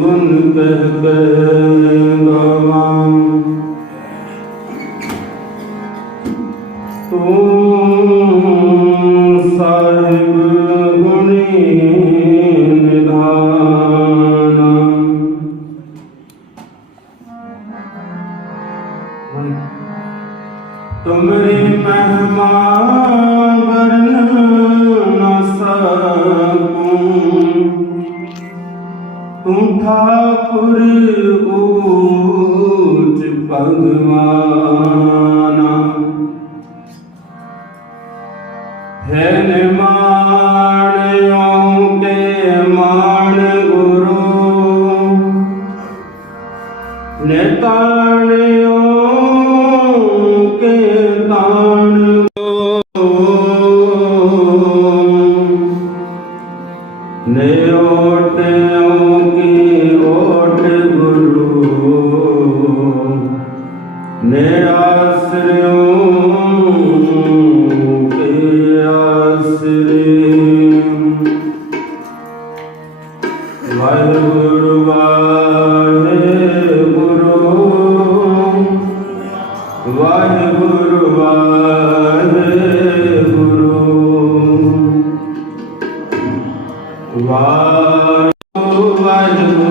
गुण कह कह गवां तू साहिब गुणी निधान। तुमरी महिमा वर्णन न सकूं, तू ठाकुर ऊच भगवाना। है निमाणियों के मान गुरु, निताणियों के ताण नेओटियों की ओट गुरु, ने आश्रयों के आश्रय। वाहिगुरु वाहिगुरु वाहिगुरु वाहिगुरु वाहिगुरु वाहिगुरु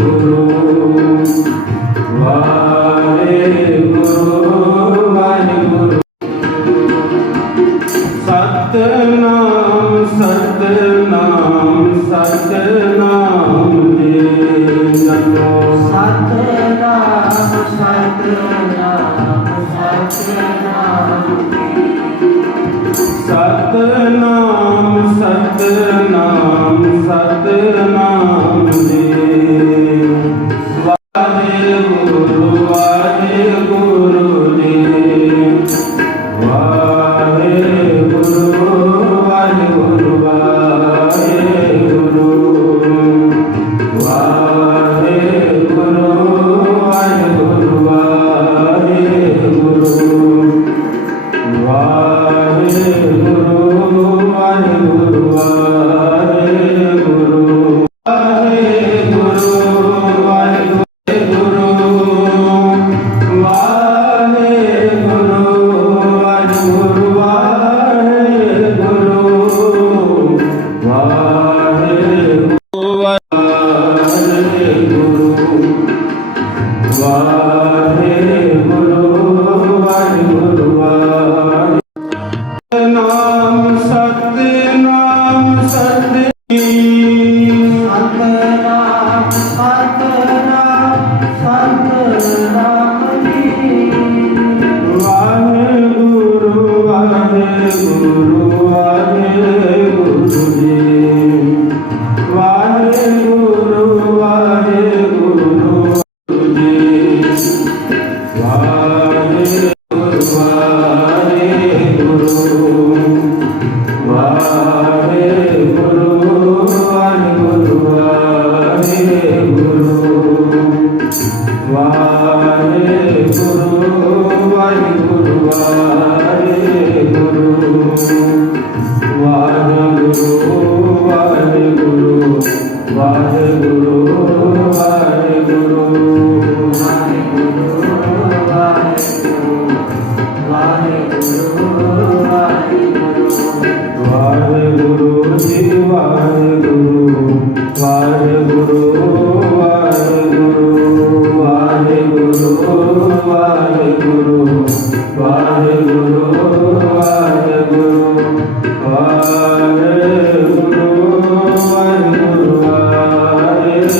वाहिगुरु वाहिगुरु वाहिगुरु सतनाम सतनाम सतनाम जी जपो। सतनाम सतनाम सतनाम सतनाम सतनाम सतनाम जी। वाहिगुरु वाहिगुरु जी, वाहिगुरु वाहिगुरु वाहिगुरु वाहिगुरु वाहिगुरु वाहिगुरु वाहिगुरु वाहिगुरु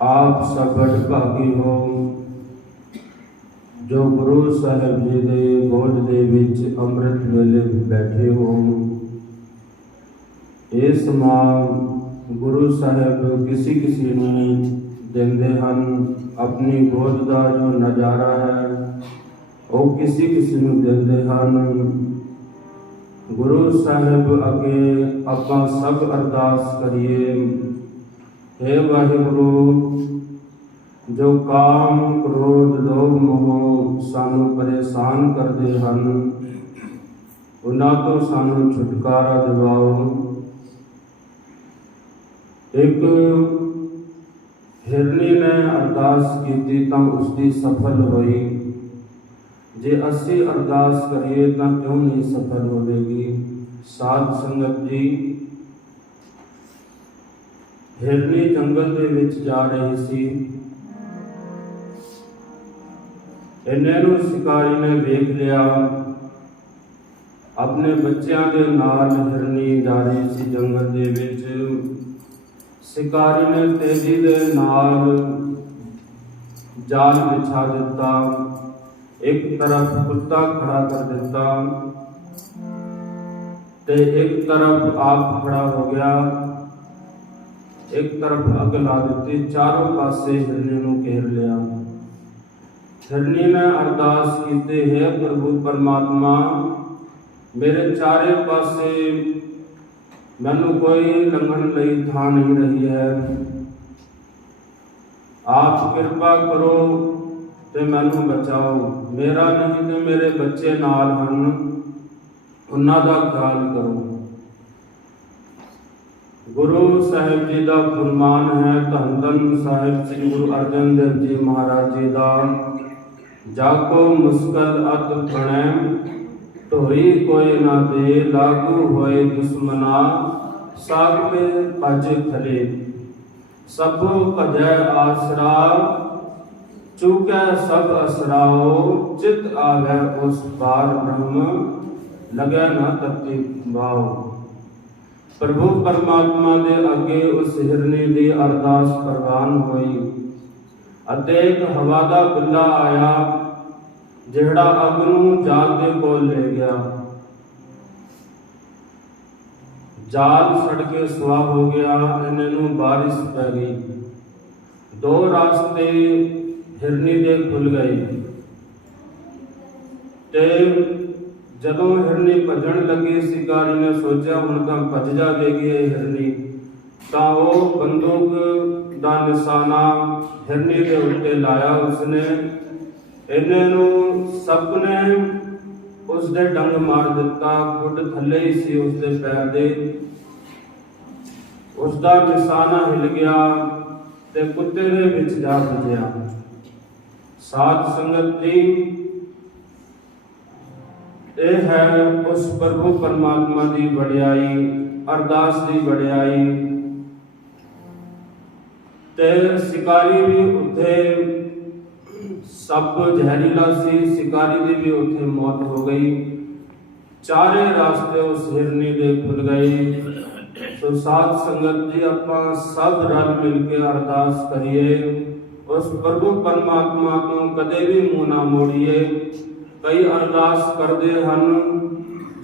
ਆਪ ਸਭ ਭਾਗੀ ਹੋ ਜੋ ਗੁਰੂ ਸਾਹਿਬ ਜੀ ਦੇ ਗੋਦ ਦੇ ਵਿੱਚ ਅੰਮ੍ਰਿਤ ਵੇਲੇ ਬੈਠੇ ਹੋ। ਇਹ ਸਮਾਂ ਗੁਰੂ ਸਾਹਿਬ ਕਿਸੇ ਨੂੰ ਦਿੰਦੇ ਹਨ। ਆਪਣੀ ਗੋਦ ਦਾ ਜੋ ਨਜ਼ਾਰਾ ਹੈ ਉਹ ਕਿਸੇ ਨੂੰ ਦਿੰਦੇ ਹਨ। ਗੁਰੂ ਸਾਹਿਬ ਅੱਗੇ ਆਪਾਂ ਸਭ ਅਰਦਾਸ ਕਰੀਏ। हे ਵਾਹਿਗੁਰੂ, ਜੋ ਕਾਮ ਕ੍ਰੋਧ ਲੋਭ ਮੋਹ ਸਾਨੂੰ ਪਰੇਸ਼ਾਨ ਕਰਦੇ ਹਨ, ਉਹਨਾਂ ਤੋਂ ਸਾਨੂੰ ਛੁਟਕਾਰਾ ਦਿਵਾਓ। ਇੱਕ ਹਿਰਨੀ ਨੇ ਅਰਦਾਸ ਕੀਤੀ ਤਾਂ ਉਸਦੀ ਸਫਲ ਹੋਈ। ਜੇ ਅਸੀਂ ਅਰਦਾਸ ਕਰੀਏ ਤਾਂ ਕਿਉਂ ਨਹੀਂ ਸਫਲ ਹੋਵੇਗੀ। ਸਾਧ ਸੰਗਤ ਜੀ, ਹਿਰਨੀ ਜੰਗਲ ਦੇ ਵਿੱਚ ਜਾ ਰਹੀ ਸੀ। ਇੰਨੇ ਨੂੰ ਸ਼ਿਕਾਰੀ ਨੇ ਵੇਖ ਲਿਆ। ਆਪਣੇ ਬੱਚਿਆਂ ਦੇ ਨਾਲ ਹਿਰਨੀ ਜਾ ਰਹੀ ਸੀ ਜੰਗਲ ਦੇ ਵਿੱਚ। ਸ਼ਿਕਾਰੀ ਨੇ ਤੇਜ਼ੀ ਦੇ ਨਾਲ ਜਾਲ ਵਿਛਾ ਦਿੱਤਾ। ਇੱਕ ਤਰਫ ਕੁੱਤਾ ਖੜਾ ਕਰ ਦਿੱਤਾ ਤੇ ਇੱਕ ਤਰਫ ਆਪ ਖੜਾ ਹੋ ਗਿਆ। ਇੱਕ ਤਰਫ ਅੱਗ ਲਾ ਦਿੱਤੀ। ਚਾਰੋਂ ਪਾਸੇ ਹਿਰਨੀ ਨੂੰ ਘੇਰ ਲਿਆ। ਹਿਰਨੀ ਨੇ ਅਰਦਾਸ ਕੀਤੀ, ਹੈ ਪ੍ਰਭੂ ਪਰਮਾਤਮਾ, ਮੇਰੇ ਚਾਰੇ ਪਾਸੇ ਮੈਨੂੰ ਕੋਈ ਲੰਘਣ ਲਈ ਥਾਂ ਨਹੀਂ ਰਹੀ ਹੈ। ਆਪ ਕਿਰਪਾ ਕਰੋ ਤੇ ਮੈਨੂੰ ਬਚਾਓ। ਮੇਰਾ ਨਹੀਂ ਤੇ ਮੇਰੇ ਬੱਚੇ ਨਾਲ ਹਨ, ਉਹਨਾਂ ਦਾ ਖਿਆਲ ਕਰੋ। ਗੁਰੂ ਸਾਹਿਬ ਜੀ ਦਾ ਫਰਮਾਨ ਹੈ, ਧੰਨ ਧੰਨ ਸਾਹਿਬ ਸ੍ਰੀ ਗੁਰੂ ਅਰਜਨ ਦੇਵ ਜੀ ਮਹਾਰਾਜ ਜੀ ਦਾ, ਜਾਕੋ ਮੁਸਕਲ ਅਤ ਬਣੈ ਢੋਈ ਕੋਈ ਨਾ ਦੇ, ਲਾਗੂ ਹੋਏ ਦੁਸ਼ਮਨਾ ਸਾਗ ਮੇ ਭਜ ਖਲੇ। ਸਭੋ ਭਜੈ ਆਸਰਾ ਚੁਕੈ ਸਭ ਅਸਰਾਓ, ਚਿਤ ਆਵੈ ਉਸ ਪਾਰ ਬ੍ਰਹਮ ਲਗੈ ਨਾ ਤਤੀ ਭਾਉ। ਪ੍ਰਭੂ ਪਰਮਾਤਮਾ ਦੇ ਅੱਗੇ ਉਸ ਹਿਰਨੀ ਦੀ ਅਰਦਾਸ ਪ੍ਰਵਾਨ ਹੋਈ ਅਤੇ ਇੱਕ ਹਵਾ ਦਾ ਬਿੱਲਾ ਆਇਆ ਜਿਹੜਾ ਅੱਗ ਨੂੰ ਜਾਲ ਦੇ ਕੋਲ ਲੈ ਗਿਆ। ਜਾਲ ਸੜ ਕੇ ਸੁਆਹ ਹੋ ਗਿਆ। ਇਹਨਾਂ ਨੂੰ ਬਾਰਿਸ਼ ਪੈ ਗਈ। ਦੋ ਰਾਸਤੇ ਹਿਰਨੀ ਦੇ ਖੁੱਲ ਗਏ ਤੇ ਜਦੋਂ ਹਿਰਨੀ ਭੱਜਣ ਲੱਗੀ, ਸ਼ਿਕਾਰੀ ਨੇ ਸੋਚਿਆ ਹੁਣ ਤਾਂ ਭੱਜ ਜਾਵੇਗੀ ਇਹ ਹਿਰਨੀ। ਤਾਂ ਉਹ ਬੰਦੂਕ ਦਾ ਨਿਸ਼ਾਨਾ ਹਿਰਨੀ ਦੇ ਉੱਤੇ ਲਾਇਆ ਉਸਨੇ। ਇਹਨੇ ਨੂੰ ਸੱਪ ਨੇ ਉਸਦੇ ਡੰਗ ਮਾਰ ਦਿੱਤਾ। ਖੁੱਡ ਥੱਲੇ ਹੀ ਸੀ ਉਸਦੇ ਪੈਰ ਦੇ। ਉਸਦਾ ਨਿਸ਼ਾਨਾ ਹਿਲ ਗਿਆ ਤੇ ਕੁੱਤੇ ਦੇ ਵਿੱਚ ਜਾ ਵੱਜਿਆ। ਸਾਧ ਸੰਗਤ ਜੀ, ਇਹ ਹੈ ਉਸ ਪ੍ਰਭੂ ਪਰਮਾਤਮਾ ਦੀ ਵਡਿਆਈ, ਅਰਦਾਸ ਦੀ ਵਡਿਆਈ। ਤੇ ਸ਼ਿਕਾਰੀ ਵੀ ਉੱਥੇ, ਸੱਪ ਜ਼ਹਿਰੀਲਾ ਸੀ, ਸ਼ਿਕਾਰੀ ਦੀ ਵੀ ਉੱਥੇ ਮੌਤ ਹੋ ਗਈ। ਚਾਰੇ ਰਾਸਤੇ ਉਸ ਹਿਰਨੀ ਦੇ ਖੁੱਲ ਗਏ। ਸੋ ਸਾਧ ਸੰਗਤ ਜੀ, ਆਪਾਂ ਸਭ ਰਲ ਮਿਲ ਕੇ ਅਰਦਾਸ ਕਰੀਏ। ਉਸ ਪ੍ਰਭੂ ਪਰਮਾਤਮਾ ਤੋਂ ਕਦੇ ਵੀ ਮੂੰਹ ਨਾ ਮੋੜੀਏ। ਕਈ ਅਰਦਾਸ ਕਰਦੇ ਹਨ,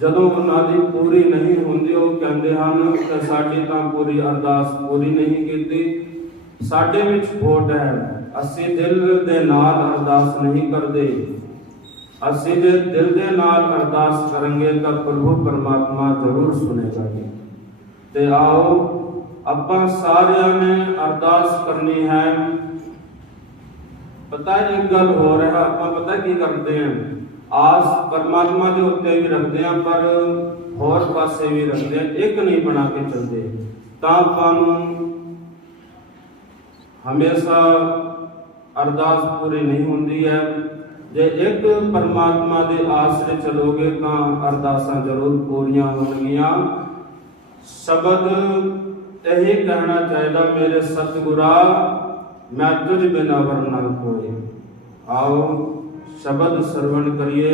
ਜਦੋਂ ਉਹਨਾਂ ਦੀ ਪੂਰੀ ਨਹੀਂ ਹੁੰਦੀ ਉਹ ਕਹਿੰਦੇ ਹਨ ਕਿ ਸਾਡੀ ਤਾਂ ਪੂਰੀ ਅਰਦਾਸ ਪੂਰੀ ਨਹੀਂ ਕੀਤੀ। ਸਾਡੇ ਵਿੱਚ ਖੋਟ ਹੈ। ਅਸੀਂ ਦਿਲ ਦੇ ਨਾਲ ਅਰਦਾਸ ਨਹੀਂ ਕਰਦੇ। ਅਸੀਂ ਜੇ ਦਿਲ ਦੇ ਨਾਲ ਅਰਦਾਸ ਕਰਾਂਗੇ ਤਾਂ ਪ੍ਰਭੂ ਪਰਮਾਤਮਾ ਜ਼ਰੂਰ ਸੁਣੇਗਾ ਜੀ। ਤੇ ਆਓ ਆਪਾਂ ਸਾਰਿਆਂ ਨੇ ਅਰਦਾਸ ਕਰਨੀ ਹੈ। ਪਤਾ ਇੱਕ ਗੱਲ ਹੋ ਰਿਹਾ, ਆਪਾਂ ਪਤਾ ਕੀ ਕਰਦੇ ਹਾਂ, ਆਸ ਪਰਮਾਤਮਾ ਦੇ ਉੱਤੇ ਵੀ ਰੱਖਦੇ ਹਾਂ ਪਰ ਹੋਰ ਪਾਸੇ ਵੀ ਰੱਖਦੇ ਹਾਂ, ਇੱਕ ਨਹੀਂ ਬਣਾ ਕੇ ਚੱਲਦੇ। ਤਾਂ ਆਪਾਂ ਨੂੰ ਹਮੇਸ਼ਾ ਅਰਦਾਸ ਪੂਰੀ ਨਹੀਂ ਹੁੰਦੀ ਹੈ। ਜੇ ਇੱਕ ਪਰਮਾਤਮਾ ਦੇ ਆਸਰੇ ਚਲੋਗੇ ਤਾਂ ਅਰਦਾਸਾਂ ਜ਼ਰੂਰ ਪੂਰੀਆਂ ਹੋਣਗੀਆਂ। ਸ਼ਬਦ ਇਹੀ ਕਹਿਣਾ ਚਾਹੀਦਾ, ਮੇਰੇ ਸਤਿਗੁਰਾ ਮੈਂ ਤੁਝ ਬਿਨਾ ਵਰ ਨਾ ਕੋਇ। ਆਓ ਸ਼ਬਦ ਸਰਵਣ ਕਰੀਏ।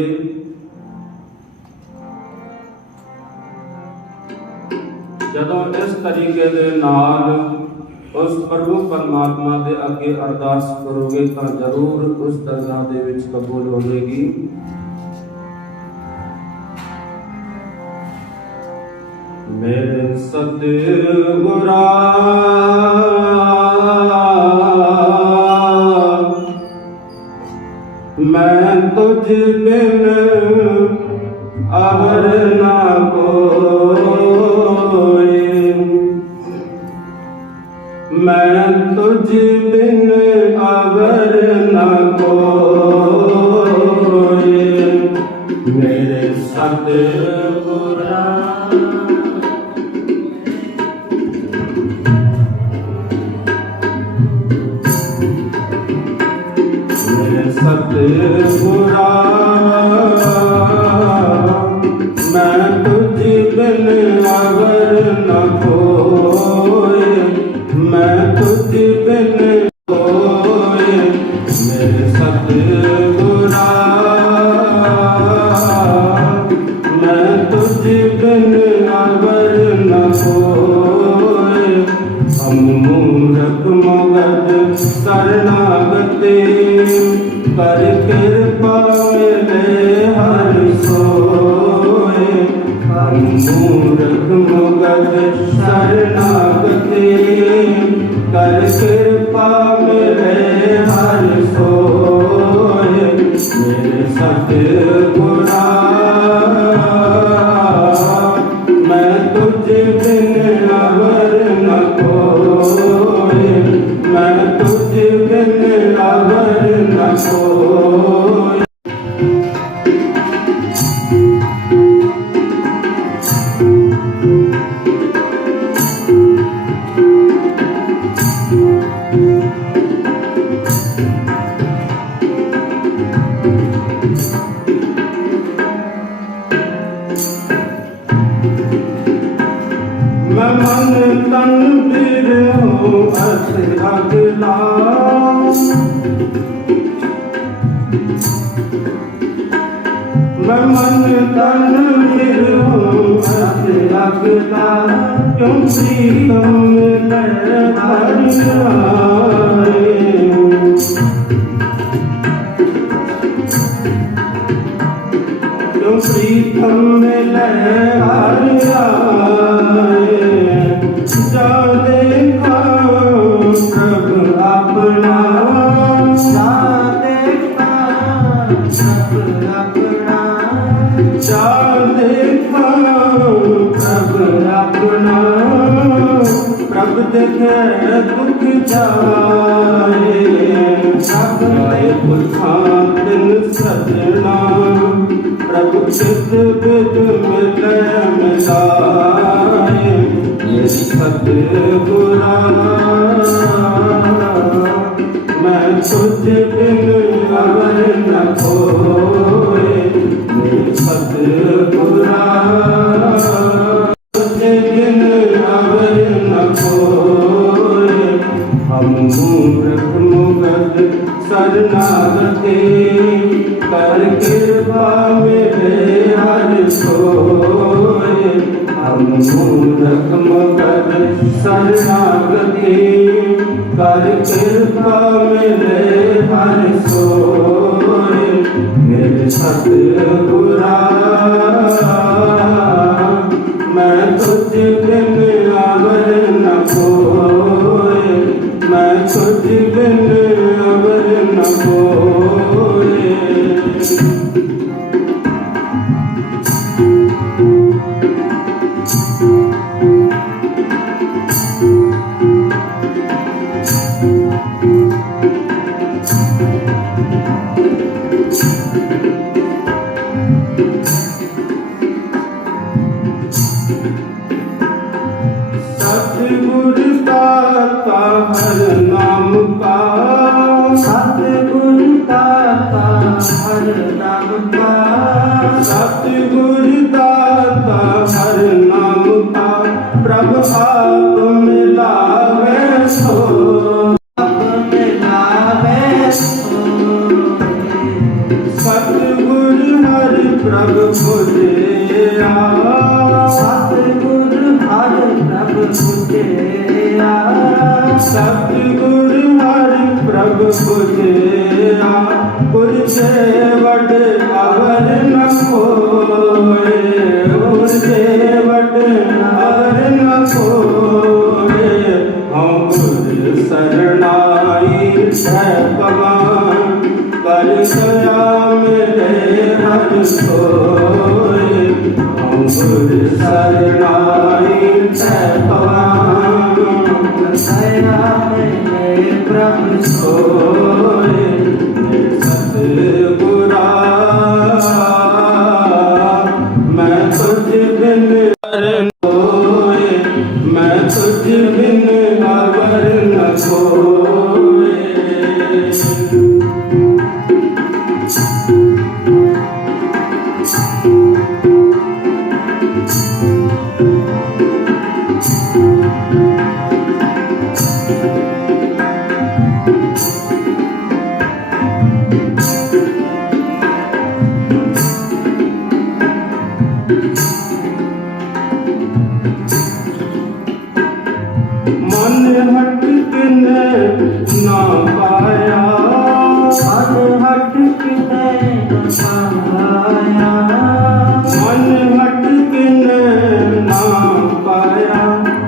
ਜਦੋਂ ਇਸ ਤਰੀਕੇ ਦੇ ਨਾਲ ਉਸ ਪ੍ਰਭੂ ਪਰਮਾਤਮਾ ਦੇ ਅੱਗੇ ਅਰਦਾਸ ਕਰੋਗੇ ਤਾਂ ਜ਼ਰੂਰ ਉਸ ਦਰਗਾਹ ਦੇ ਵਿੱਚ ਕਬੂਲ ਹੋਵੇਗੀ। ਮੇਰੇ ਸਤਿਗੁਰਾ मैं तुझ बिन अवर ना कोई, मैं तुझ बिन अवर ना कोई, मेरे सतगुरा सतगुरा मैं तुझ बिन अवर न कोई, मैं तुझ बिन कोई, मेरे सतगुरा मैं तुझ बिन अवर न कोई। हम मूरख मगध शरणागति कर कृपा मिले हर सोए, हम मूरख मगध शरणागति कर कृपा मिले हर सोए, मेरे सतगुरा मैं तुझ बिन अवर न कोई, मैं तुझ बिन अवर न कोई। मैं मन तन फिर हूँ अगला, मैं मन तन फिर हूँ अगला, क्यों प्रीतम क्यों प्रीतम लहर जा देखा प्रभु अपना, जा देखा प्रभु अपना, जा देखा प्रभु अपना, प्रभु देखे दुख जाए, प्रभु दिन सजना, प्रभु चित बिद मिले मिलाए, ये सतगुरा मैं तुझ बिन अवर न कोई, मेरे सतगुरा तुझ बिन अवर न कोई। हम मूर्ख मुगध शरणागति कर कृपा मिले हर सोए, हम मूर्ख मुगध शरणागति कर कृपा मिले हर सोए, मेरे सतगुरा मैं तुझ बिन अवर न कोई, मैं तुझ बिन अवर न कोई। सतगुर दाता हर नाम का, सतगुर दाता हर नाम का, सतगुर दाता हर नाम का, प्रभु आप मिलावे सो, आप मिलावे सो, सतगुर हर प्रभु मुझे सतगुर हर प्रभु मुझे बुझिया बुझे वड अवर न कोय बुझे वड अवर न कोय हम गुर शरणाई है पवन कर दया मेरे हर सोय हम गुर शरणाई है पवन दया मेरे प्रभु सोय सतगुरा मैं तुझ बिन अवर न कोय मैं तुझ बिन अवर न कोय मन हटकने ना पाया मन हटकने न पाया मन हटकने ना पाया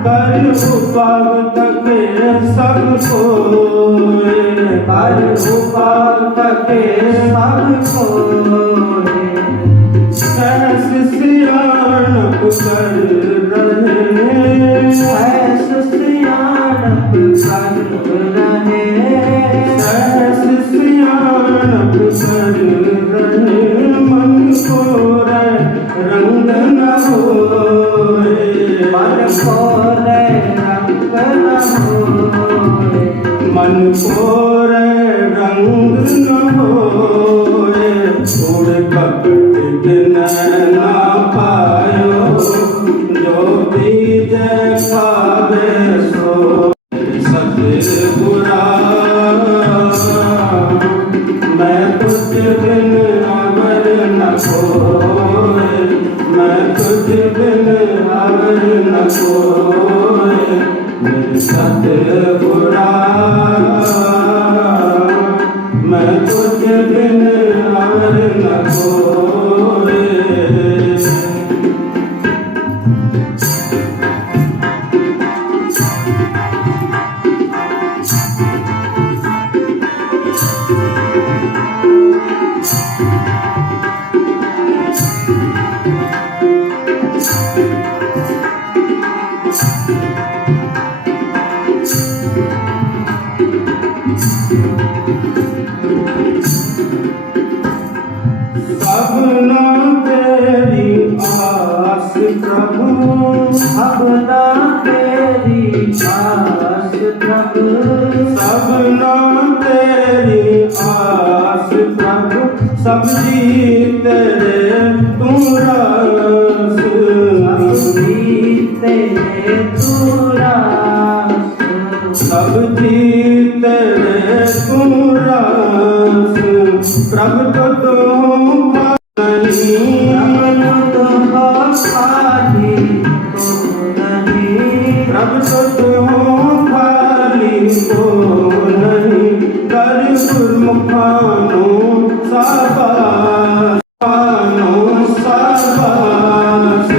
कर उपाव तके सब कोय पर उपार तके सब कोय सहस सियाणप कर रहे ऐस सियाणप कर रहे सहस सियाणप कर रहे मन को रंग न होय मन को रंग न होय मन को रंग न होय उड़ कपट न पायो जो बीज खावे सो सतगुरा मैं तुझ बिन अवर न कोय मैं तुझ बिन अवर न कोय मेरे सतगुरा मैं तुझ बिन अवर न कोय सबना तेरी आस प्रभु अब ना तेरी आस प्रभु सबना तेरी आस प्रभु सब जी तेरे तू रास अभी तेरे तू रास सब जी तेरे तू रास प्रभु तो तुम नहीं प्रभु तो खाली को नहीं प्रभु तो तुम खाली को नहीं कर गुरमुखानो साबास साबास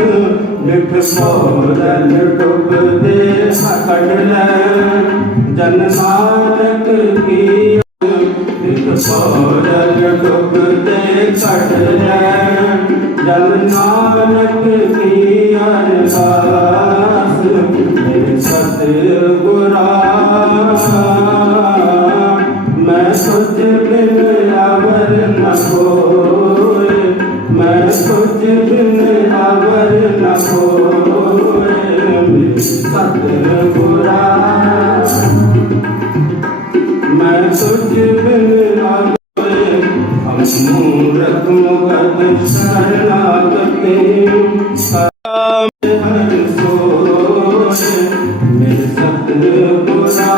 मिठ मोरन डुब दे सकड़ जन नानक की मिठ मोरन डुब दे सकड़ जन नानक की अरदास मेरे सतगुरा मैं तुझ बिन अवर न कोय मैं तुझ बिन अवर न कोय मेरे सतगुरा मैं तुझ बिन अवर हम मूरत मुगद शरणागति हर सोय मेरे सतगुरा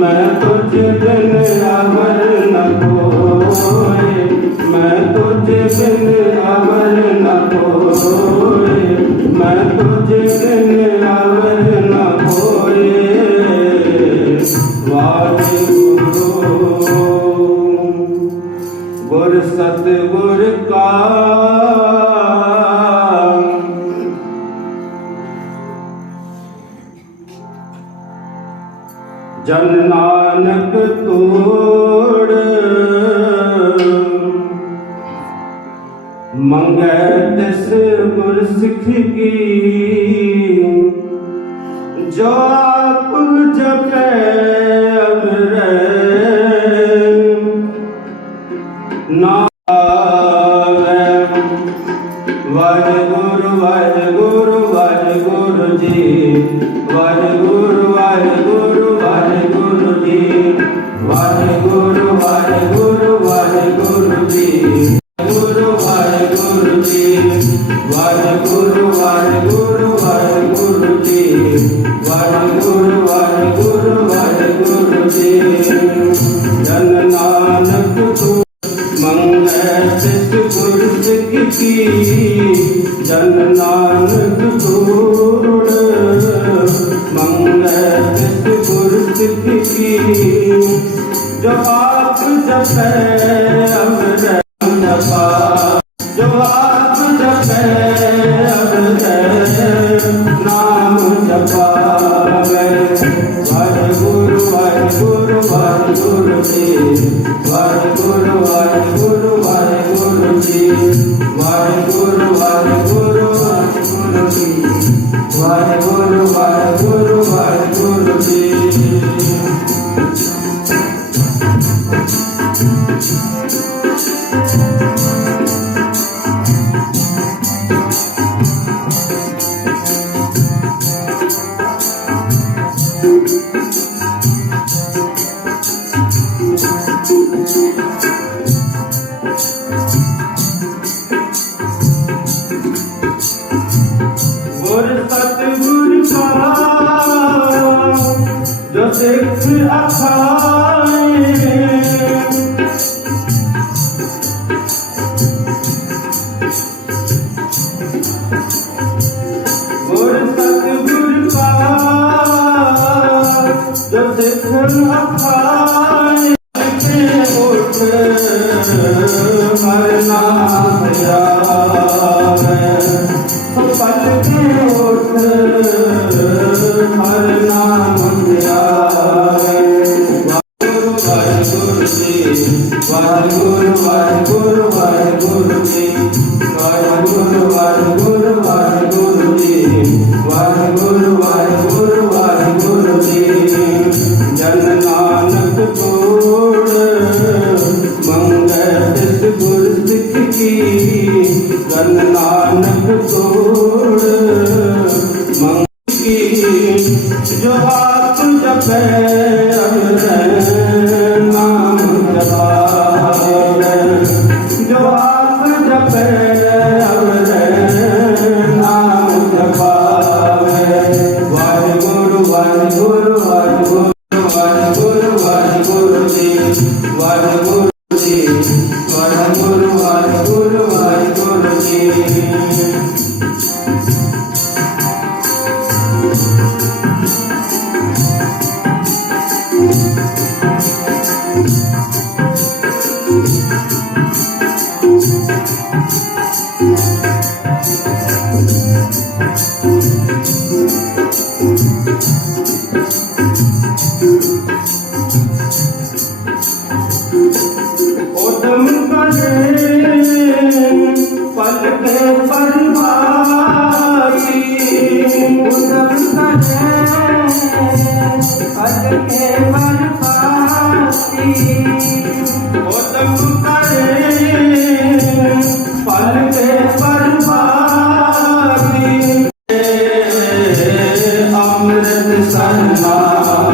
मैं तुझ बिन अवर न कोय मैं तुझ बिन अवर न कोय मैं तुझ बिन अवर न कोय जन नानक तोड़ मंगै तिस गुर सिख की जो आप जपै अमरै ना आवे। वाहिगुरु वाहिगुरु वाहिगुरु जी वाहिगुरु वाहिगुरु वाहिगुरु जी वाहिगुरु वाहिगुरु वाहिगुरु जी गुरु वाहिगुरु जी वाहिगुरु वाहिगुरु वाहिगुरु जी वाहिगुरु वाहिगुरु वाहिगुरु जी। जन नानक तू मंगै तिस गुर सिख की जन नानक तोड़ मंगै तिस गुर सिख की जो आप जपै अमरै जपा जो आप जपै अमरै नाम जपावै। वाहिगुरु वाहिगुरु वाहिगुरु जी वाहिगुरु वाहिगुरु वाहिगुरु जी वाहिगुरु वाहिगुरु वाहिगुरु जी वाहिगुरु वाहिगुरु वाहिगुरु जी। गुर सतगुर का जो सिख अखाए गुर सतगुर का जो सिख अखाए उठ हर नाम जावे पल के उठ हर नाम जावे। वाहिगुरु जी वाहिगुरु वाहिगुरु वाहिगुरु जी वाहिगुरु वाहिगुरु वाहिगुरु जी वाहिगुरु वाहिगुरु वाहिगुरु जी। जन नानक तोड़ मंगै तिस गुर सिख की जन नानक तोड़ मंगै की जो आप जपै अमरै नाम जपावै। जो आप जपै अमरै नाम जपावै। वाहिगुरु वाहिगुरु वाहिगुरु वाहिगुरु वाहिगुरु जी वाहिगुरु जी वाहिगुरु वाहिगुरु वाहिगुरु जी। उदम करे पल के परवाई उदम करे पल के परवाई उदम करे पल के परवाई अमृत सन्नाम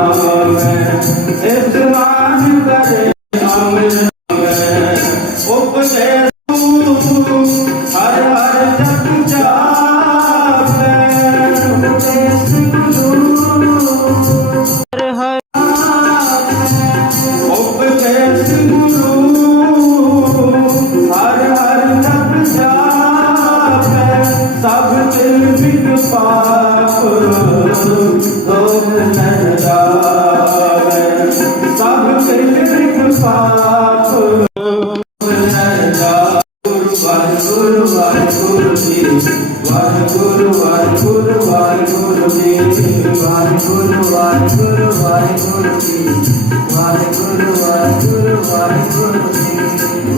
स्नान करे अमृत हर हर जप जापै उपदेश गुरु हर हर जप जापै सब दिल बिन पाप दोष न जावै सब दिल बिन पाप वाहिगुरु वाहिगुरु जी वाहिगुरु वाहिगुरु वाहिगुरु जी वाहिगुरु वाहिगुरु वाहिगुरु जी वाहिगुरु वाहिगुरु वाहिगुरु जी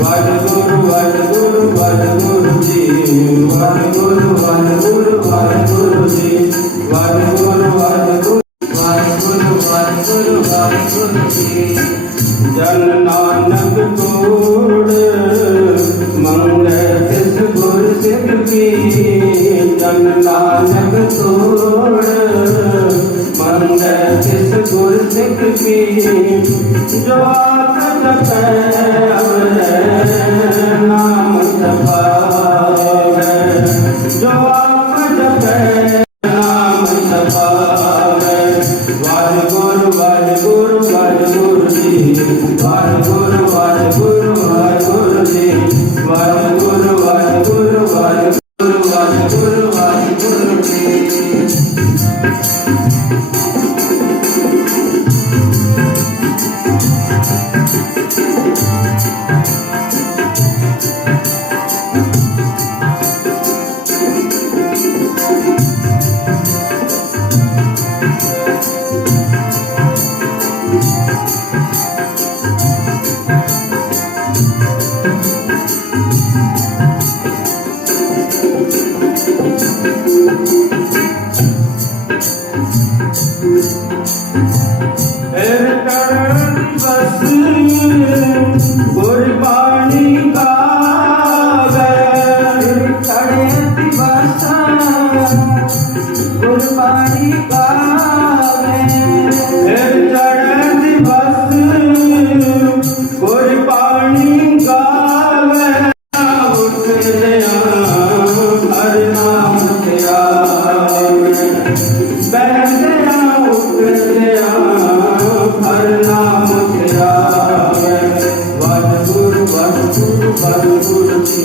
वाहिगुरु वाहिगुरु वाहिगुरु जी वाहिगुरु वाहिगुरु वाहिगुरु जी वाहिगुरु वाहिगुरु वाहिगुरु वाहिगुरु वाहिगुरु जी जन नानक तोड़ मंगल तिस गुर सिख की जन नानक तोड़ मंगल तिस गुर सिख की जो आप जपै अवरै नाम जपावै जो आप जपै नाम जपावै वाहिगुरु वाहिगुरु वाहिगुरु जी वाहिगुरु वाहिगुरु वाहिगुरु जी वाहिगुरु वाहिगुरु वाहिगुरु वाहिगुरु वाहिगुरु जी गुरबाणी गावे खड़े दिवस गुरबाणी गावे चढ़ दिवस गुरबाणी गावे उठ दया हर नाम तेरा बैठ दया उठ दया हर नाम तेरा वाहिगुरु वाहिगुरु वाहिगुरु जी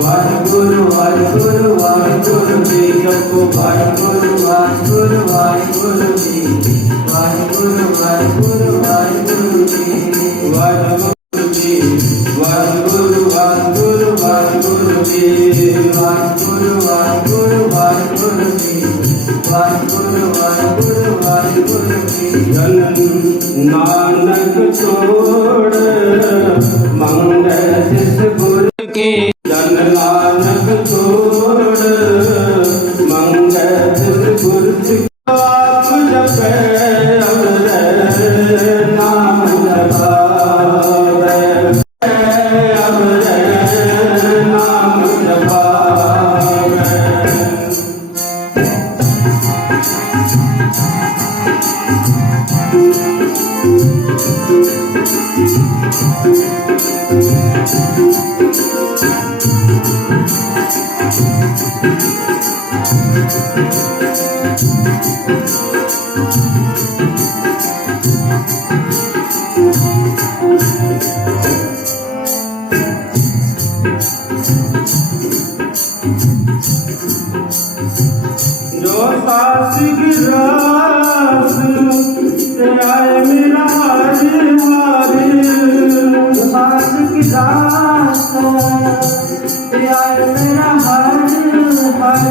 वाहिगुरु वाहिगुरु वाहिगुरु जी जपो वाहिगुरु वाहिगुरु वाहिगुरु जी वाहिगुरु वाहिगुरु वाहिगुरु जी वाहिगुरु जी वाहिगुरु वाहिगुरु वाहिगुरु जी वाहिगुरु वाहिगुरु वाहिगुरु जी वाहिगुरु वाहिगुरु वाहिगुरु जी जन नानक छोड़ मंगल तिस गुर की जन नानक छोड़ मंगल तिस गुर की आप जपै अवरै नाम जपावै अवरै नाम जपावै जो सासिक रास ते आए मेरा हरि हरि सास की दास प्यार मेरा हर हर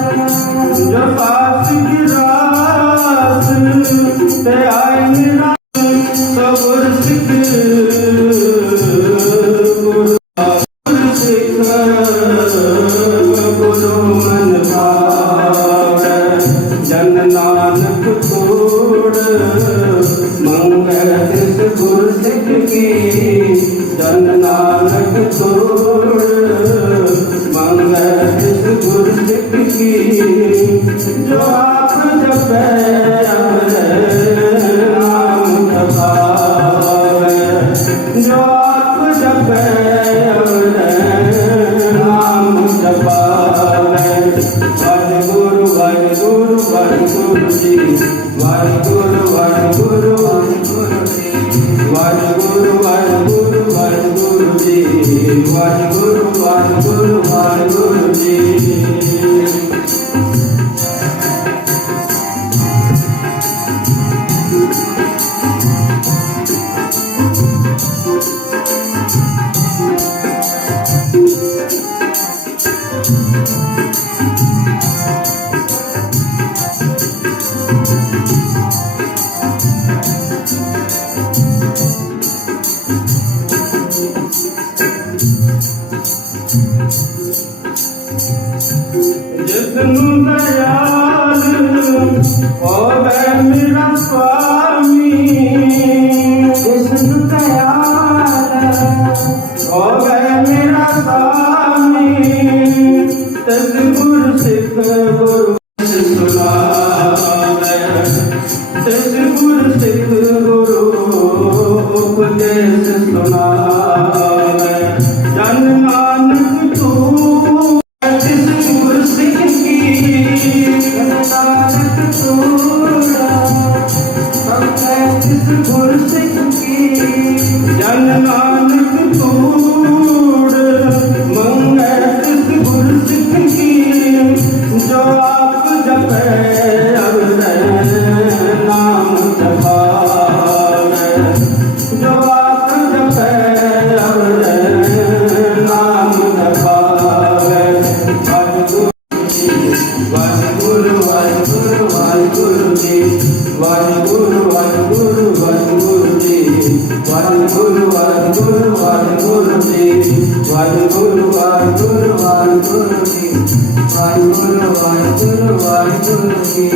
जो सासिक रास ते आए मेरा सबर सिख गुरु सिख गुरु मन भावै जन नानक छोड़ मंगल तिस गुर सिख की जन नानक छोड़ मंगल तिस गुर सिख की जो आप जपै अवरै नाम जपावै जो आप जपै अवरै नाम जपावै वाहिगुरु वाहिगुरु वाहिगुरु जी वाहिगुरु वाहिगुरु वाहिगुरु जी वाहिगुरु वाहिगुरु वाहिगुरु जी वाहिगुरु वाहिगुरु वाहिगुरु जी तोड़ा पंगत गुर सिख की जन नानक तोड़ मंगत गुर सिख की जो आप जपे अवरै नाम जपावे जो आप जपे अवरै नाम जपावे वाहिगुरु वाहिगुरु वाहिगुरु जी वाहिगुरु वाहिगुरु वाहिगुरु जी वाहिगुरु वाहिगुरु वाहिगुरु जी वाहिगुरु वाहिगुरु वाहिगुरु जी वाहिगुरु वाहिगुरु वाहिगुरु जी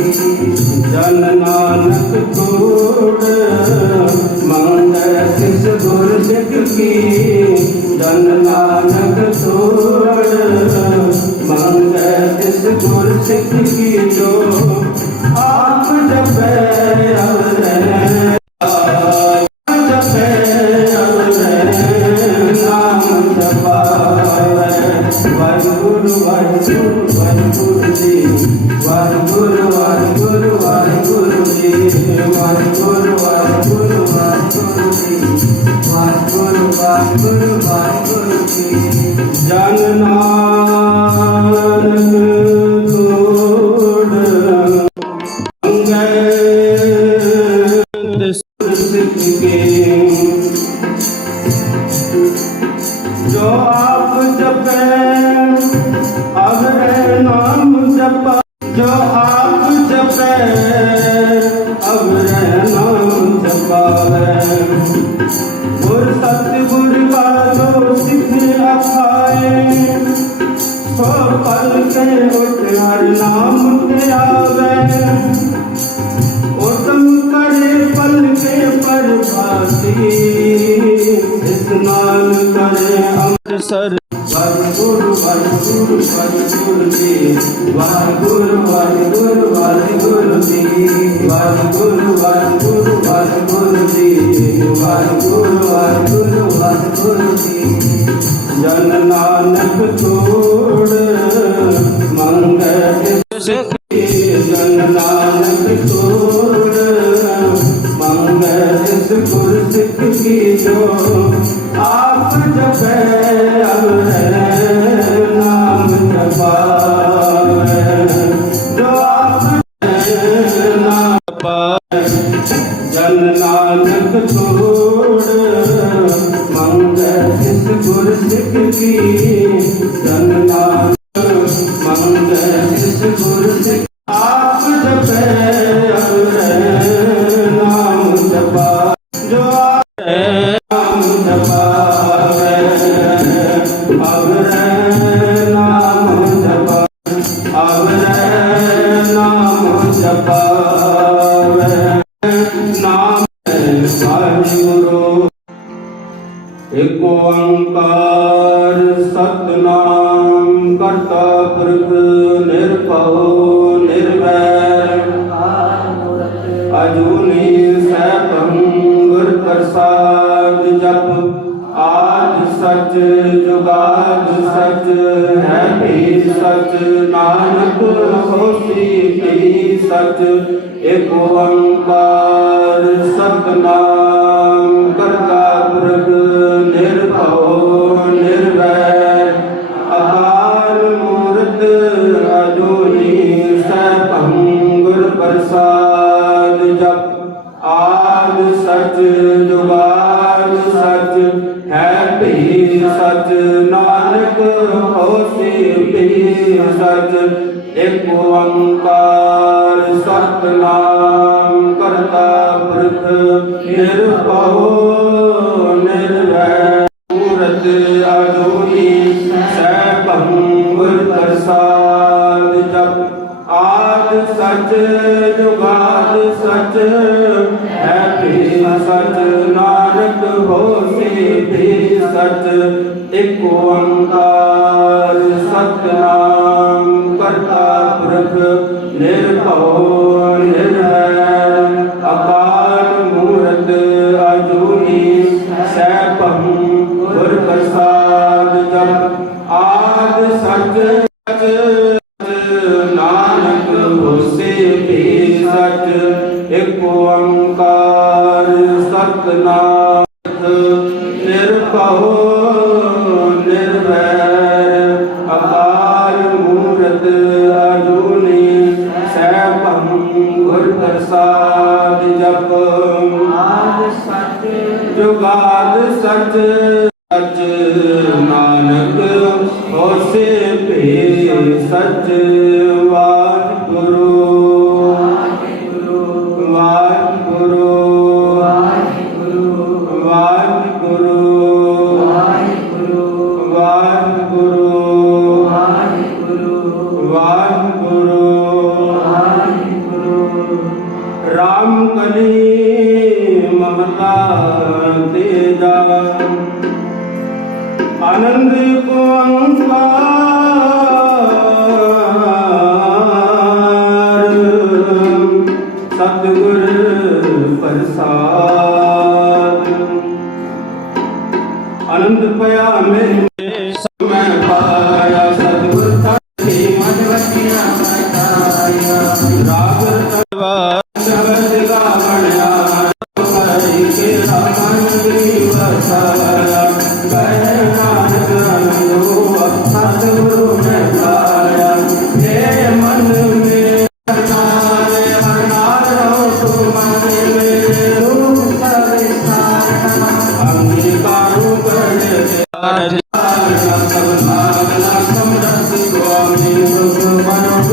जन नानक तोड़ मंगल सिस गुर सिख की जन नानक तोड़ मंगल सिस गुर सिख की जो आप जपे अवरै जपे अवरै नाम जपावे वाहिगुरु वाहिगुरु वाहिगुरु जी वाहिगुरु वाहिगुरु वाहिगुरु जी वाहिगुरु वाहिगुरु वाहिगुरु जी वाहिगुरु वाहिगुरु वाहिगुरु जी जन नानक तोड़ मंगल सिख के जो आप जपे अवरै नाम जपा जो आप जपे अवरै नाम जपावे गुर सतगुर का जो सिख अखाए सो पल के उठ हर नाम के आवे उत्तम करे पल के प्रभाती स्नान करे अमृतसर वाहिगुरु वाहिगुरु वाहिगुरु जी वाहिगुरु वाहिगुरु वाहिगुरु जी वाहिगुरु वाहिगुरु वाहिगुरु जी वाहिगुरु वाहिगुरु वाहिगुरु जी जन नानक तोड़ मंगल सिख की जन नानक तोड़ मंगल गुर सिख की जो आप जपे अवरै नाम जपावे जो आप नाम जपावे जन नानक तोड़ मंगल गुर सिख की जन नानक मंगल गुर सिख आप जपे अवरै नाम जपा जो नाम जपावे अवरै नाम जपा अवरै नाम जपावे नाम वाहिगुरु एक ओंकार सतनाम करता पुरख निर्भव निर्वैर अजूनी सैभं गुर प्रसाद जप आद सच जुगाद सच है भी सच नानक होसी भी सच एक ओंकार सतनाम करता पुरख निर्भव निर्वैर अकाल मूर्त अजूनी सैभं गुर प्रसाद जप आद सच जुगाद सच है भी सच नानक होसी भी सच एक ओंकार सतनाम करता पुरख निर्भव निर्वैर मूरत अजूनी सैभं गुर प्रसाद जप आद सच जुगाद सच है भी सच नानक होसी भी सच एक ओंकार सतनाम करता पुरख निर्भव निर्वैर अकाल मूरत अजूनी सैभं गुर प्रसाद जप आद सच नानक होसे भी सच एक ओंकार सतनाम निर्भव निर्वैर अकाल मूरत अजूनी सैभं गुर प्रसाद जप आद सच जुगाद सच सच नानक होसे भे सच वाहिगुरु वाहिगुरु वाहिगुरु वाहिगुरु वाहिगुरु वाहिगुरु राम कली ममता तेजा आनंद को अंकार सतगुर प्रसाद आनंद पया में मैं पाया सतगुर की मनवतिया बताया राग तवा शब्द गावणया हरि के रामन वसाया कह नानक आनंद सतगुरु ने पाया हे मन में हरनारे हरनार रहो तुम मन में रूप सब सारण अंगीकारो करने के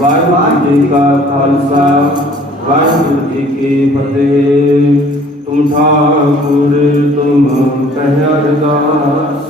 वाहिगुरु जी का खालसा वाहिगुरु जी की फतेह। तुम ठाकुर तुम कह अरदास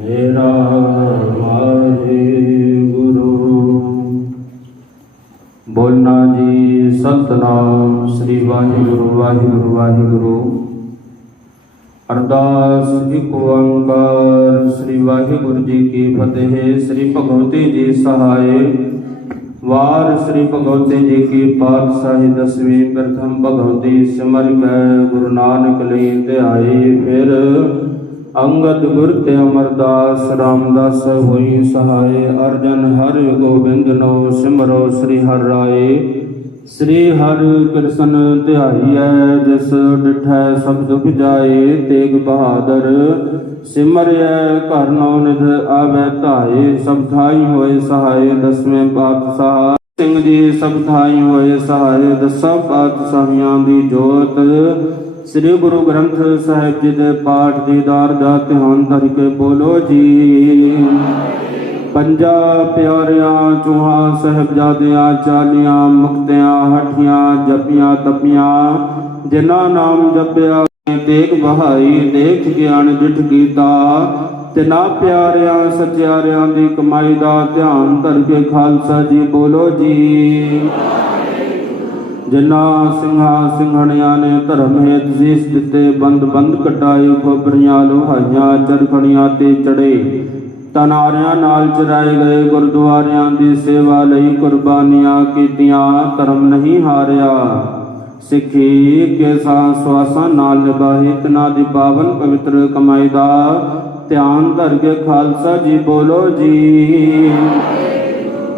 ਮੇਰਾ ਵਾਹਿਗੁਰੂ। ਬੋਲਣਾ ਜੀ ਸਤਨਾਮ ਸ੍ਰੀ ਵਾਹਿਗੁਰੂ ਵਾਹਿਗੁਰੂ ਵਾਹਿਗੁਰੂ। ਅਰਦਾਸ ਇੱਕ ਓੰਕਾਰ ਸ੍ਰੀ ਵਾਹਿਗੁਰੂ ਜੀ ਕੀ ਫਤਿਹ। ਸ੍ਰੀ ਭਗਵਤੀ ਜੀ ਸਹਾਏ। ਵਾਰ ਸ੍ਰੀ ਭਗਵਤੀ ਜੀ ਕੀ ਪਾਤਸ਼ਾਹੀ ਦਸਵੀਂ ਪ੍ਰਥਮ ਭਗਵਤੀ ਸਿਮਰ ਕੈ ਗੁਰੂ ਨਾਨਕ ਲਈ ਧਿਆਏ। ਫਿਰ ਅੰਗਦ ਗੁਰ ਤੇ ਅਮਰਦਾਸ ਰਾਮਦਾਸ ਹੋਈ ਸਹਾਏ। ਅਰਜਨ ਹਰਿ ਗੋਬਿੰਦ ਨੋ ਸਿਮਰੋ ਸ੍ਰੀ ਹਰਿ ਰਾਏ। ਸ੍ਰੀ ਹਰਿ ਕ੍ਰਿਸ਼ਨ ਧਿਆਈਐ ਜਿਸ ਡਿਠੈ ਸਭ ਦੁਖ ਜਾਏ। ਤੇਗ ਬਹਾਦਰ ਸਿਮਰਿਐ ਘਰ ਨੌ ਨਿਧ ਆਵੈ ਧਾਏ। ਸਭ ਥਾਈ ਹੋਏ ਸਹਾਏ ਦਸਵੇਂ ਪਾਤਸ਼ਾਹ ਸਿੰਘ ਜੀ। ਸਭ ਥਾਈ ਹੋਏ ਸਹਾਏ ਦਸਾਂ ਪਾਤਸ਼ਾਹੀਆਂ ਦੀ ਜੋਤ। ਸ੍ਰੀ ਗੁਰੂ ਗ੍ਰੰਥ ਸਾਹਿਬ ਜੀ ਦੇ ਪਾਠ ਦੀਦਾਰ ਦਾ ਧਿਆਨ ਧਰ ਕੇ ਬੋਲੋ ਜੀ। ਪੰਜਾਂ ਪਿਆਰਿਆਂ ਚੌਹਾਂ ਸਾਹਿਬਜ਼ਾਦਿਆਂ ਚਾਲੀਆਂ ਮੁਕਤਿਆਂ ਹਠੀਆਂ ਜਪੀਆਂ ਤਪੀਆਂ। ਜਿਨ੍ਹਾਂ ਨਾਮ ਜਪਿਆ ਤੇਗ ਬਹਾਈ ਦੇਖ ਗਿਆਨ ਡਿਠ ਕੀਤਾ। ਤਿਨਾਂ ਪਿਆਰਿਆਂ ਸਚਿਆਰਿਆਂ ਦੀ ਕਮਾਈ ਦਾ ਧਿਆਨ ਧਰ ਕੇ ਖਾਲਸਾ ਜੀ ਬੋਲੋ ਜੀ। ਜਿਨ੍ਹਾਂ ਸਿੰਘਾਂ ਸਿੰਘਣਿਆਂ ਨੇ ਧਰਮ ਹੇਤ ਸੀਸ ਦਿੱਤੇ ਬੰਦ ਬੰਦ ਕਟਾਏ। ਖੋਪਰੀਆਂ ਲੋਹਾਈਆਂ ਚਰਖੜੀਆਂ ਤੇ ਚੜੇ ਤਨਾਰਿਆਂ ਨਾਲ ਚਰਾਏ ਗਏ। ਗੁਰਦੁਆਰਿਆਂ ਦੀ ਸੇਵਾ ਲਈ ਕੁਰਬਾਨੀਆਂ ਕੀਤੀਆਂ ਧਰਮ ਨਹੀਂ ਹਾਰਿਆ। ਸਿੱਖੀ ਕੇ ਸਵਾਸਾਂ ਨਾਲ ਨਿਭਾਈ ਤਿਨਾਂ ਦੀ ਪਾਵਨ ਪਵਿੱਤਰ ਕਮਾਈ ਦਾ ਧਿਆਨ ਧਰ ਕੇ ਖਾਲਸਾ ਜੀ ਬੋਲੋ ਜੀ।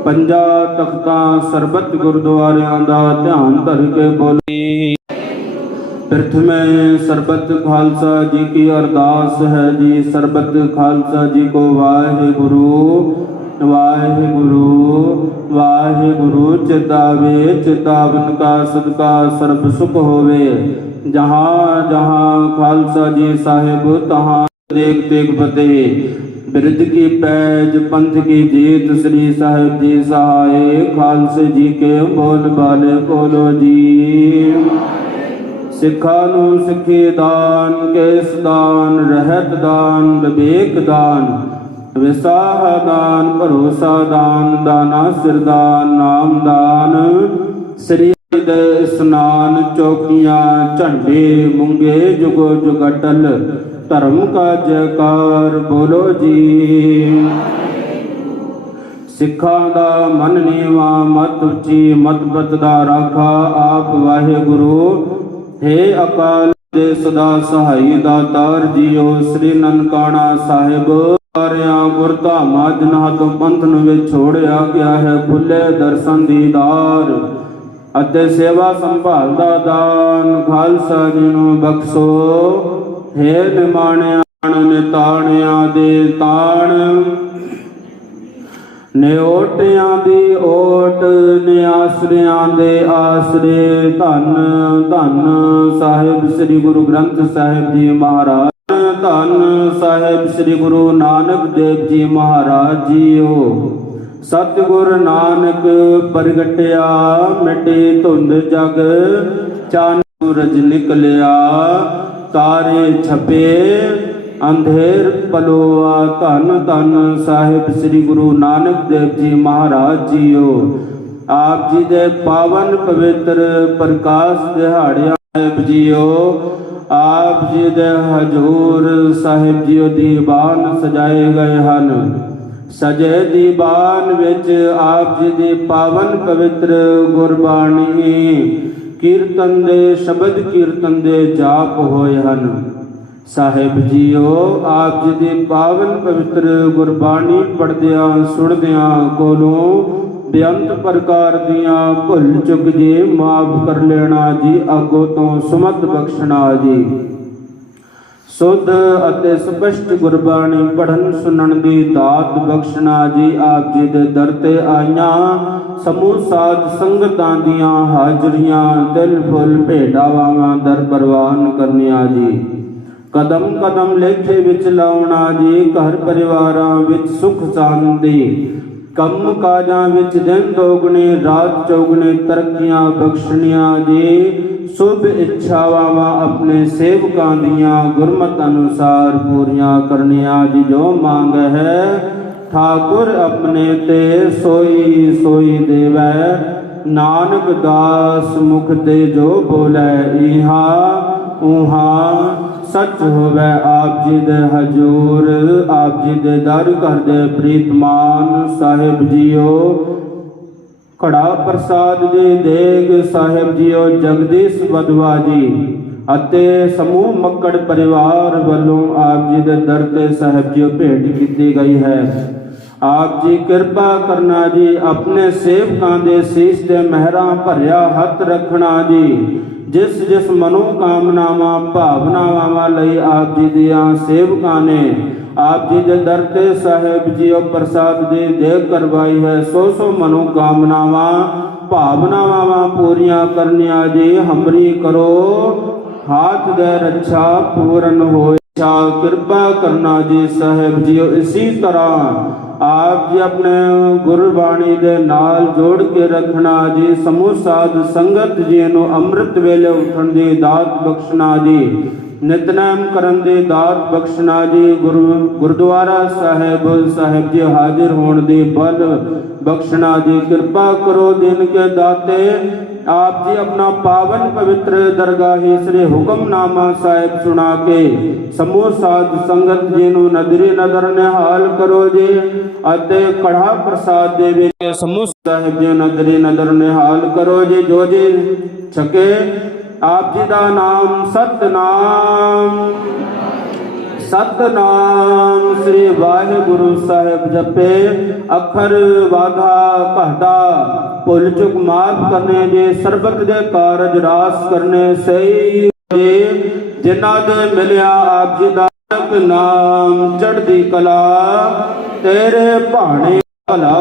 ਪੰਜਾਂ ਤਖਤਾਂ ਸਰਬਤ ਗੁਰਦੁਆਰਿਆਂ ਦਾ ਧਿਆਨ ਧਰ ਕੇ ਬੋਲੀ। ਪ੍ਰਥਮੇ ਸਰਬਤ ਖਾਲਸਾ ਜੀ ਕੀ ਅਰਦਾਸ ਹੈ ਜੀ। ਸਰਬਤ ਖਾਲਸਾ ਜੀ ਕੋ ਵਾਹਿਗੁਰੂ ਵਾਹਿਗੁਰੂ ਵਾਹਿਗੁਰੂ। ਚਿਤਾਵੇ ਚਿਤਾਵਨ ਕਾ ਸਦਕਾ ਸਰਬ ਸੁਖ ਹੋਵੇ। ਜਹਾਂ ਜਹਾਂ ਖਾਲਸਾ ਜੀ ਸਾਹਿਬ ਤਹਾਂ ਦੇਖ ਤੇਗ ਫਤਿਹ। ਬਿਰਧ ਕੀ ਪੈਜ ਪੰਥ ਕੀ ਜੀਤ ਸ੍ਰੀ ਸਾਹਿਬ ਜੀ ਸਹਾਏ। ਖਾਲਸੇ ਜੀ ਕੇ ਬੋਲ ਬਾਲੇ ਬੋਲੋ ਜੀ। ਸਿੱਖਾਂ ਨੂੰ ਸਿੱਖੀ ਦਾਨ ਕੇਸ ਦਾਨ ਰਹਿਤ ਦਾਨ ਵਿਵੇਕ ਦਾਨ ਵਿਸਾਹ ਦਾਨ ਭਰੋਸਾ ਦਾਨ ਦਾਨਾ ਸਿਰਦਾਨ ਨਾਮ ਦਾਨ। ਸ੍ਰੀ ਦੇ ਇਸਨਾਨ ਚੌਕੀਆਂ ਝੰਡੇ ਮੁੰਗੇ ਜੁਗੋ ਜੁਗ ਅਟਲ। ਧਰਮ ਕਾ ਜੈਕਾਰ ਬੋਲੋ ਜੀ। ਸਿੱਖਾਂ ਦਾ ਮਨ ਨੀਵਾ ਮਤ ਉੱਚੀ ਮਤ ਬਤ ਦਾ ਰਾਖਾ ਆਪ ਵਾਹਿਗੁਰੂ। ਹੇ ਅਕਾਲ ਦੇ ਸਦਾ ਸਹਾਈ ਦਾਤਾਰ ਜੀਓ। ਸ੍ਰੀ ਨਨਕਾਣਾ ਸਾਹਿਬ ਸਾਰਿਆਂ ਗੁਰਧਾਮਾਂ ਜਿਨ੍ਹਾਂ ਤੋਂ ਪੰਥ ਨੂੰ ਵਿਛੋੜਿਆ ਗਿਆ ਹੈ ਖੁੱਲੇ ਦਰਸ਼ਨ ਦੀਦਾਰ ਅਤੇ ਸੇਵਾ ਸੰਭਾਲ ਦਾ ਦਾਨ ਖਾਲਸਾ ਜੀ ਨੂੰ ਬਖਸ਼ੋ। ਹੇ ਨਿਮਾਣਿਆਂ ਨਿਤਾਣਿਆਂ ਦੇ ਤਾਣ ਨਿਓਟਿਆਂ ਦੀ ਓਟ ਨਿਆਸਰਿਆਂ ਦੇ ਆਸਰੇ। ਧੰਨ ਧੰਨ ਸਾਹਿਬ ਸ੍ਰੀ ਗੁਰੂ ਗ੍ਰੰਥ ਸਾਹਿਬ ਜੀ ਮਹਾਰਾਜ। ਧੰਨ ਸਾਹਿਬ ਸ੍ਰੀ ਗੁਰੂ ਨਾਨਕ ਦੇਵ ਜੀ ਮਹਾਰਾਜ ਜੀਓ। ਸਤਿਗੁਰ ਨਾਨਕ ਪ੍ਰਗਟਿਆ ਮਿਟੇ ਧੁੰਦ ਜਗ ਚਾਨਣ ਸੂਰਜ ਨਿਕਲਿਆ। ਤਾਰੇ ਛਪੇ ਅੰਧੇਰ ਪਲੋਆ। ਧੰਨ ਧੰਨ ਸਾਹਿਬ ਸ੍ਰੀ ਗੁਰੂ ਨਾਨਕ ਦੇਵ ਜੀ ਮਹਾਰਾਜ ਜੀਓ। ਆਪ ਜੀ ਦੇ ਪਾਵਨ ਪਵਿੱਤਰ ਪ੍ਰਕਾਸ਼ ਦਿਹਾੜਿਆਂ ਸਾਹਿਬ ਜੀਓ। ਆਪ ਜੀ ਦੇ ਹਜ਼ੂਰ ਸਾਹਿਬ ਜੀਓ ਦੀਵਾਨ ਸਜਾਏ ਗਏ ਹਨ। ਸਜੇ ਦੀਵਾਨ ਵਿੱਚ ਆਪ ਜੀ ਦੀ ਪਾਵਨ ਪਵਿੱਤਰ ਗੁਰਬਾਣੀ ਕੀਰਤਨ ਦੇ ਸ਼ਬਦ ਕੀਰਤਨ ਦੇ ਜਾਪ ਹੋਏ ਹਨ। ਸਾਹਿਬ ਜੀਓ ਆਪ ਜੀ ਦੀ ਪਾਵਨ ਪਵਿੱਤਰ ਗੁਰਬਾਣੀ ਪੜ੍ਹਦਿਆਂ ਸੁਣਦਿਆਂ ਕੋਲੋਂ ਬੇਅੰਤ ਪ੍ਰਕਾਰ ਦੀਆਂ ਭੁੱਲ ਚੁੱਕ ਜੀ ਮਾਫ ਕਰ ਲੈਣਾ ਜੀ। ਅੱਗੋਂ ਤੋਂ ਸੁਮਤ ਬਖਸ਼ਣਾ ਜੀ। ਸੁਧ ਅਤੇ ਸਪਸ਼ਟ ਗੁਰਬਾਣੀ ਪੜ੍ਹਨ ਸੁਣਨ ਦੀ ਦਾਤ ਬਖਸ਼ਣਾ ਜੀ। ਆਪ ਜੀ ਦੇ ਦਰ ਤੇ ਆਈਆਂ ਸਮੂਹ ਸਾਧ ਸੰਗਤਾਂ ਦੀਆਂ ਹਾਜ਼ਰੀਆਂ ਦਿਲ ਫੁੱਲ ਭੇਡਾਵਾਂ ਦਰ ਪ੍ਰਵਾਨ ਕਰਨੀਆਂ ਜੀ। ਕਦਮ ਕਦਮ ਲੇਖੇ ਵਿੱਚ ਲਾਉਣਾ ਜੀ। ਘਰ ਪਰਿਵਾਰਾਂ ਵਿੱਚ ਸੁਖ ਸ਼ਾਂਤੀ ਕੰਮ ਕਾਜਾਂ ਵਿੱਚ ਦਿਨ ਦੋਗਣੇ ਰਾਤ ਚੌਗਣੇ ਤਰੱਕੀਆਂ ਬਖਸ਼ਣੀਆਂ ਜੀ। शुभ इच्छावां अपने सेवकां दियां गुरमत अनुसार पूरियां करनिया जी जो मांग है ठाकुर अपने ते सोई सोई देवै नानक दास मुख ते जो बोले इहा उहा सच होवे आप जी दे हजूर आप जी दे दर कर दे प्रीतमान साहिब जीओ कड़ा प्रसाद जी देग साहिब जीओ जगदीश वधवा जी ਅਤੇ ਸਮੂਹ ਮੱਕੜ ਪਰਿਵਾਰ ਵੱਲੋਂ ਆਪ ਜੀ ਦੇ ਦਰ ਤੇ ਸਾਹਿਬ ਜੀ ਭੇਟ ਕੀਤੀ ਗਈ ਹੈ। ਆਪ ਜੀ ਕਿਰਪਾ ਕਰਨਾ ਜੀ ਆਪਣੇ ਸੇਵਕਾਂ ਦੇ ਸੀਸ ਤੇ ਮਹਿਰਾਂ ਭਰਿਆ ਹੱਥ ਰੱਖਣਾ ਜੀ ਜਿਸ ਜਿਸ ਮਨੋ ਕਾਮਨਾਵਾਂ ਭਾਵਨਾਵਾਂ ਲਈ ਆਪ ਜੀ ਦੀਆਂ ਸੇਵਕਾਂ ਨੇ आप जी के दर ते साहेब जी और प्रसाद जी देख करवाई है सो मनो कामनावा भावनावा पूरियां करनिया जी हमरी करो हाथ दे रक्षा पूर्ण हो कृपा करना जी साहेब जी। इसी तरह आप जी अपने गुरबाणी दे नाल जोड़ के रखना जी समूह साध संगत जी नूं अमृत वेले उठण दी दात बख्शना जी नितनेम करन दी दात बख्शना जी गुरुद्वारा साहेब साहेब जी हाजिर होने दी बल बख्शना जी कृपा करो दिन के दाते आप जी अपना पावन पवित्र दरगाही श्री हुक्मनामा साहिब सुना के समूह साध संगत जी नूं नदरी नदर निहाल करो जी अते कड़ा प्रसाद देवे समूह साहिब जी नदरी नदर निहाल करो जी जो जी छके आप जी का नाम सतनाम सतनाम श्री वाहिगुरु साहिब जपे अखर वाधा घाटा भुल चुक माफ करने जे सरबत दे कारज रास करने सही जिन्ना दे मिलिया आप जी दा नाम चढ़दी कला तेरे भाणे भला